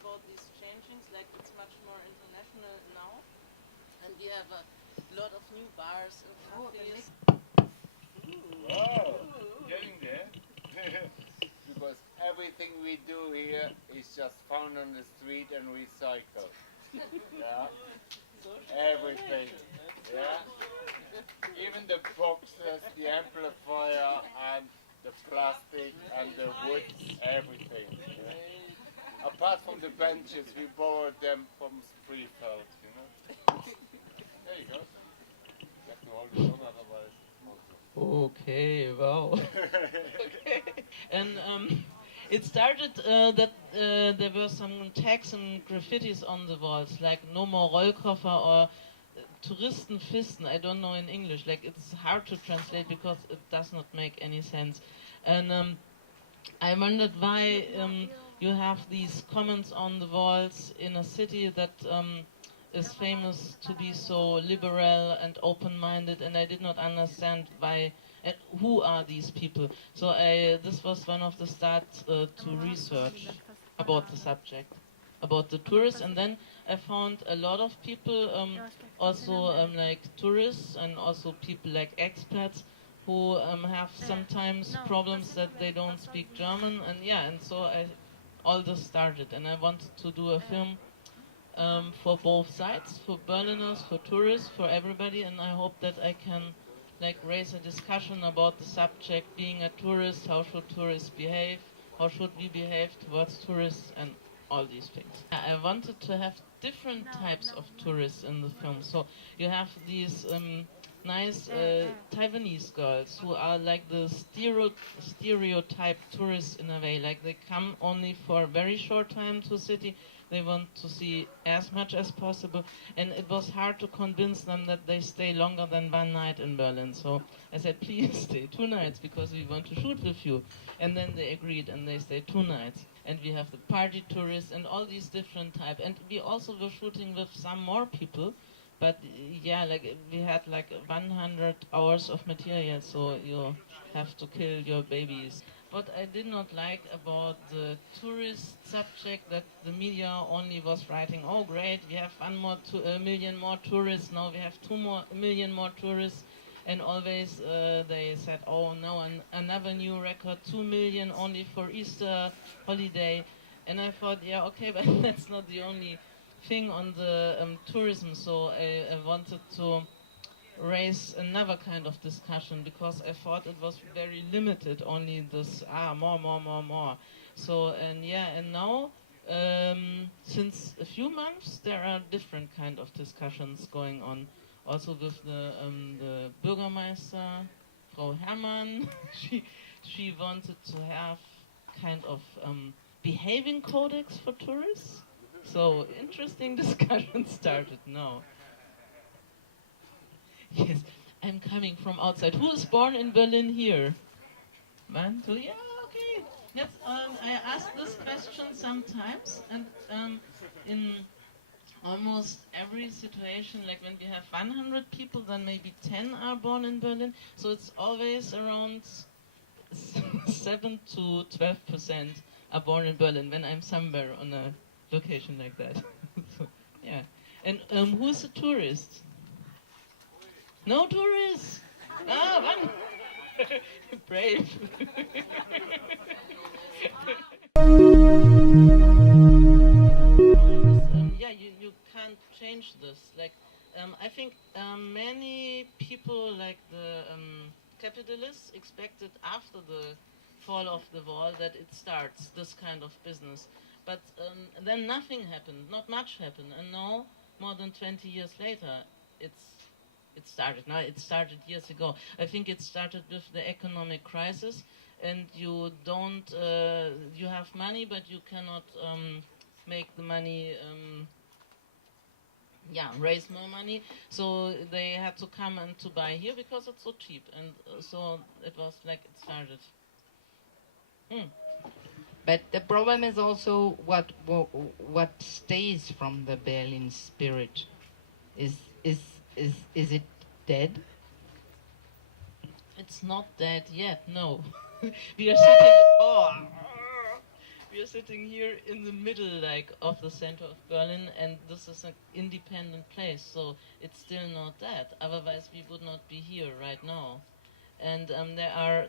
about these changings, like it's much more international now, and we have a lot of new bars and cafes. Wow, getting there. Because everything we do here is just found on the street and recycled. Yeah, everything. Yeah, even the boxes, the amplifier, and the plastic and the wood, everything. Yeah. Apart from the benches, we borrowed them from Spreefeld. You know. There you go. Okay, wow. Okay. And it started that there were some tags and graffitis on the walls, like no more Rollkoffer or Touristenfisten. I don't know in English. Like it's hard to translate because it does not make any sense. And I wondered why you have these comments on the walls in a city that is famous to be so liberal and open-minded, and I did not understand why and who are these people. So this was one of the starts to research about the subject, about the tourists, and then I found a lot of people, also like tourists and also people like expats who have sometimes problems that they don't speak German, and yeah, and so all this started, and I wanted to do a film for both sides, for Berliners, for tourists, for everybody, and I hope that I can like raise a discussion about the subject, being a tourist, how should tourists behave, how should we behave towards tourists, and all these things. I wanted to have different types of tourists in the film, so you have these nice Taiwanese girls who are like the stereotype tourists in a way, like they come only for a very short time to a city. They want to see as much as possible, and it was hard to convince them that they stay longer than one night in Berlin. So I said, please stay 2 nights because we want to shoot with you. And then they agreed and they stayed 2 nights. And we have the party tourists and all these different types. And we also were shooting with some more people, but yeah, like we had like 100 hours of material, so you have to kill your babies. What I did not like about the tourist subject, that the media only was writing, oh great, we have 1 million more tourists, now we have 2 million more tourists, and always they said, oh no, another new record, 2 million only for Easter holiday. And I thought, yeah, okay, but that's not the only thing on the tourism, so I wanted to raise another kind of discussion because I thought it was very limited, only this more. So and yeah, and now since a few months there are different kind of discussions going on, also with the Bürgermeister, Frau Herrmann. she wanted to have kind of behaving codex for tourists. So interesting discussion started now. Yes, I'm coming from outside. Who is born in Berlin here? Man, so yeah, okay. Yes, I asked this question sometimes, and in almost every situation, like when we have 100 people, then maybe 10 are born in Berlin. So it's always around 7 to 12% are born in Berlin when I'm somewhere on a location like that. So, yeah. And who's a tourist? No tourists. One. Brave. Yeah, you can't change this. Like, I think many people, like the capitalists, expected after the fall of the wall that it starts this kind of business. But then nothing happened. Not much happened, and now, more than 20 years later, it started. Now it started years ago. I think it started with the economic crisis, and you don't. You have money, but you cannot make the money. Raise more money. So they had to come and to buy here because it's so cheap, and so it was like it started. But the problem is also what stays from the Berlin spirit. Is it dead? It's not dead yet. No, we are sitting. We are sitting here in the middle, like, of the center of Berlin, and this is an independent place, so it's still not that. Otherwise, we would not be here right now. And there are,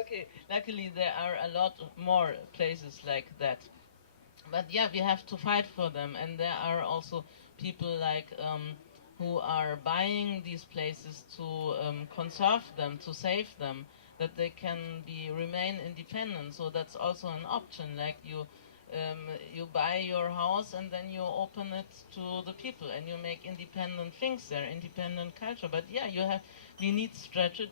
okay, luckily there are a lot more places like that. But yeah, we have to fight for them, and there are also people like who are buying these places to conserve them, to save them, that they can remain independent. So that's also an option. Like you buy your house and then you open it to the people, and you make independent things there, independent culture. But yeah, we need strategies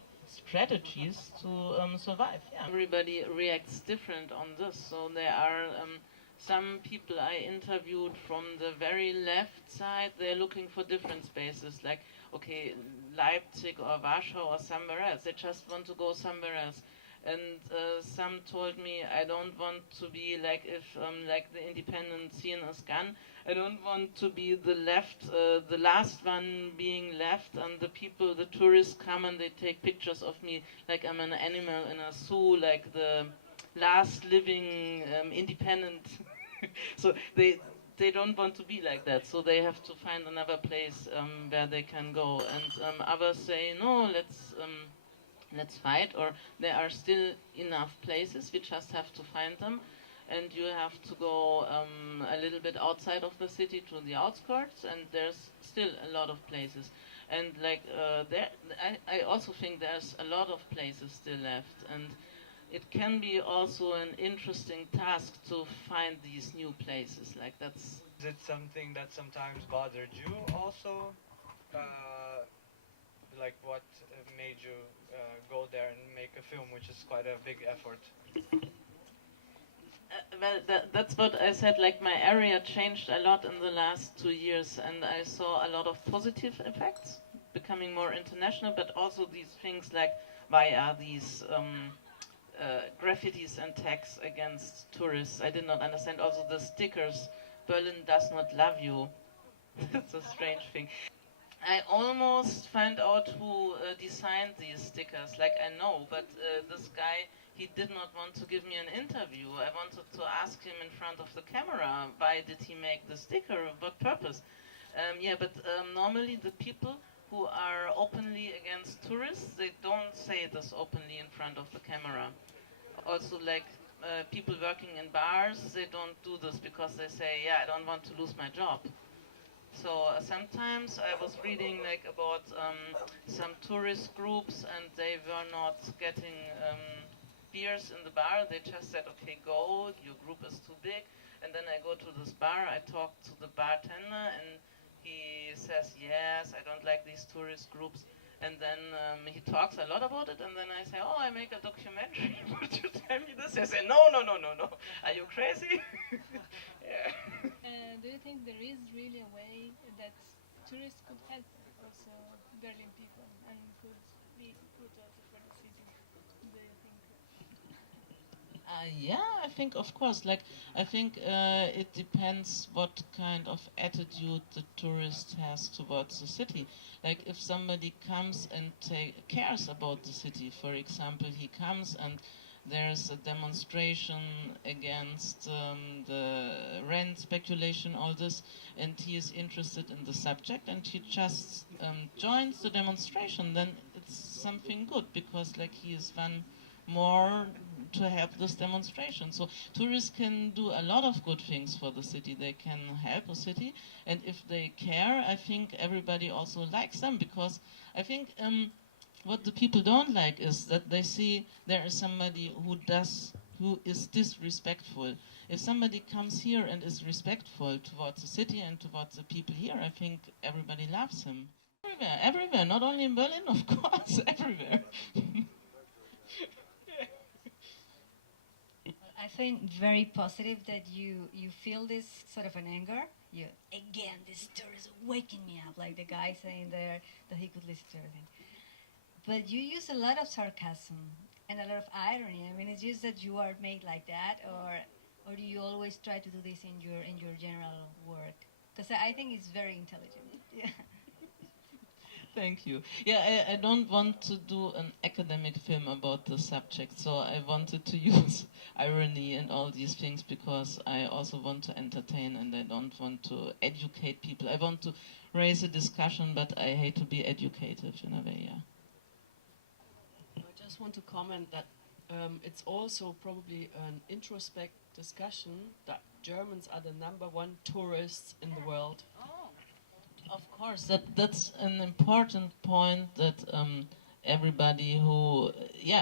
to survive. Yeah. Everybody reacts different on this. So there are some people I interviewed from the very left side. They're looking for different spaces, like, okay, Leipzig or Warsaw or somewhere else. They just want to go somewhere else. And some told me, I don't want to be like, if like the independent scene is gone, I don't want to be the last one being left, and the people, the tourists come and they take pictures of me like I'm an animal in a zoo, like the last living independent. So they don't want to be like that, so they have to find another place where they can go. And others say, no, let's fight, or there are still enough places, we just have to find them. And you have to go a little bit outside of the city to the outskirts, and there's still a lot of places. And like I also think there's a lot of places still left, and it can be also an interesting task to find these new places. Like that's. Is it something that sometimes bothered you also? Like what made you go there and make a film, which is quite a big effort? Well, that's what I said, like my area changed a lot in the last 2 years, and I saw a lot of positive effects, becoming more international, but also these things like, why are these graffitis and tags against tourists? I did not understand. Also the stickers, Berlin does not love you. It's a strange thing. I almost find out who designed these stickers, like I know, but this guy, he did not want to give me an interview. I wanted to ask him in front of the camera, why did he make the sticker, what purpose? Yeah, but normally the people who are openly against tourists, they don't say this openly in front of the camera. Also, like people working in bars, they don't do this because they say, yeah, I don't want to lose my job. So sometimes I was reading like about some tourist groups, and they were not getting beers in the bar. They just said, okay, go, your group is too big. And then I go to this bar, I talk to the bartender, and he says, yes, I don't like these tourist groups. And then he talks a lot about it, and then I say, oh, I make a documentary. Would you tell me this? I say, no. Are you crazy? Yeah. Do you think there is really a way that tourists could help also Berlin people and could be good also for the city? Do you think? Yeah, I think, of course. Like, I think it depends what kind of attitude the tourist has towards the city. Like, if somebody comes and cares about the city, for example, he comes and there's a demonstration against the rent speculation, all this, and he is interested in the subject, and he just joins the demonstration, then it's something good, because like he is one more to have this demonstration. So tourists can do a lot of good things for the city. They can help a city, and if they care, I think everybody also likes them, because I think what the people don't like is that they see there is somebody who is disrespectful. If somebody comes here and is respectful towards the city and towards the people here, I think everybody loves him. Everywhere, not only in Berlin, of course, everywhere. I find very positive that you feel this sort of an anger. Again, this story is waking me up, like the guy saying there that he could listen to everything. But you use a lot of sarcasm and a lot of irony. I mean, it's just that you are made like that, or do you always try to do this in your general work? Because I think it's very intelligent. Yeah. Thank you. Yeah, I don't want to do an academic film about the subject, so I wanted to use irony and all these things because I also want to entertain and I don't want to educate people. I want to raise a discussion, but I hate to be educative in a way, yeah. I just want to comment that it's also probably an introspect discussion that Germans are the #1 tourists in the world. Of course, that's an important point that everybody who,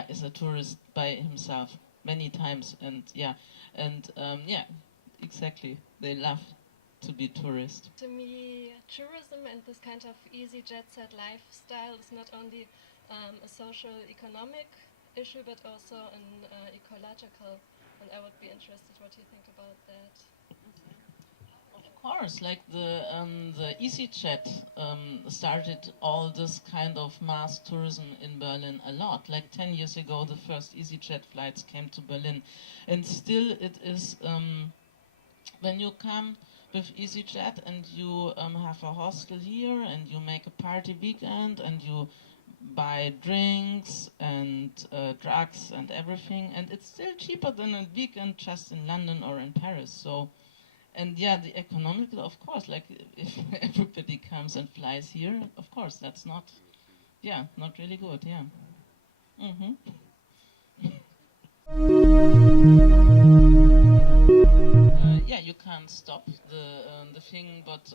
is a tourist by himself many times, and exactly, they love to be tourists. To me, tourism and this kind of easy jet set lifestyle is not only a social economic issue, but also an ecological, and I would be interested what you think about that. Of course, like the EasyJet started all this kind of mass tourism in Berlin a lot. Like 10 years ago, the first EasyJet flights came to Berlin, and still it is when you come with EasyJet and you have a hostel here and you make a party weekend and you buy drinks and drugs and everything, and it's still cheaper than a weekend just in London or in Paris. So. And the economical, of course, like if everybody comes and flies here, of course, that's not really good, yeah. Mm-hmm. You can't stop the thing, but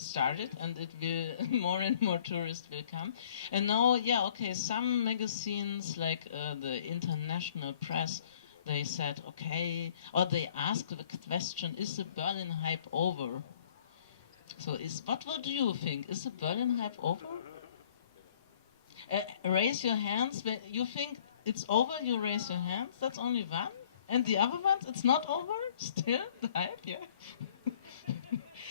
started, and it will more and more tourists will come. And now, some magazines like the international press. They said, okay, or they asked the question, is the Berlin hype over? So what do you think? Is the Berlin hype over? Raise your hands. When you think it's over, you raise your hands. That's only one. And the other ones, it's not over? Still, the hype, yeah.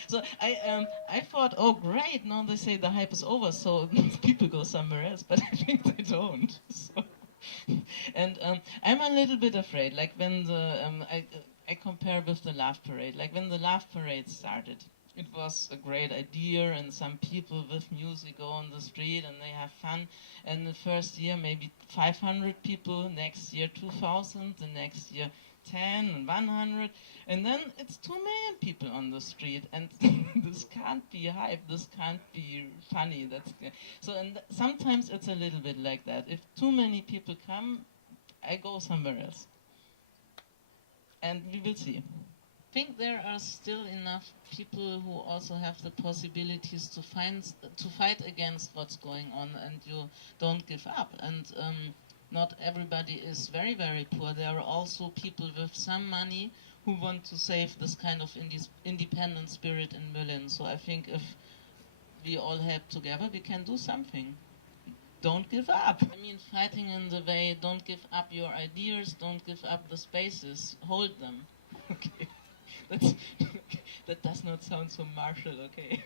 So I thought, oh great, now they say the hype is over, so people go somewhere else, but I think they don't. So. And I'm a little bit afraid, like when I compare with the Love Parade. Like when the Love Parade started, it was a great idea, and some people with music go on the street and they have fun. And the first year maybe 500 people, next year 2,000, the next year 10 and 100, and then it's 2 million people on the street, and this can't be hype, this can't be funny. And sometimes it's a little bit like that. If too many people come, I go somewhere else, and we will see. I think there are still enough people who also have the possibilities to fight against what's going on, and you don't give up. And not everybody is very, very poor. There are also people with some money who want to save this kind of independent spirit in Berlin. So I think if we all help together, we can do something. Don't give up. I mean, fighting in the way, don't give up your ideas, don't give up the spaces, hold them. Okay. That does not sound so martial, okay.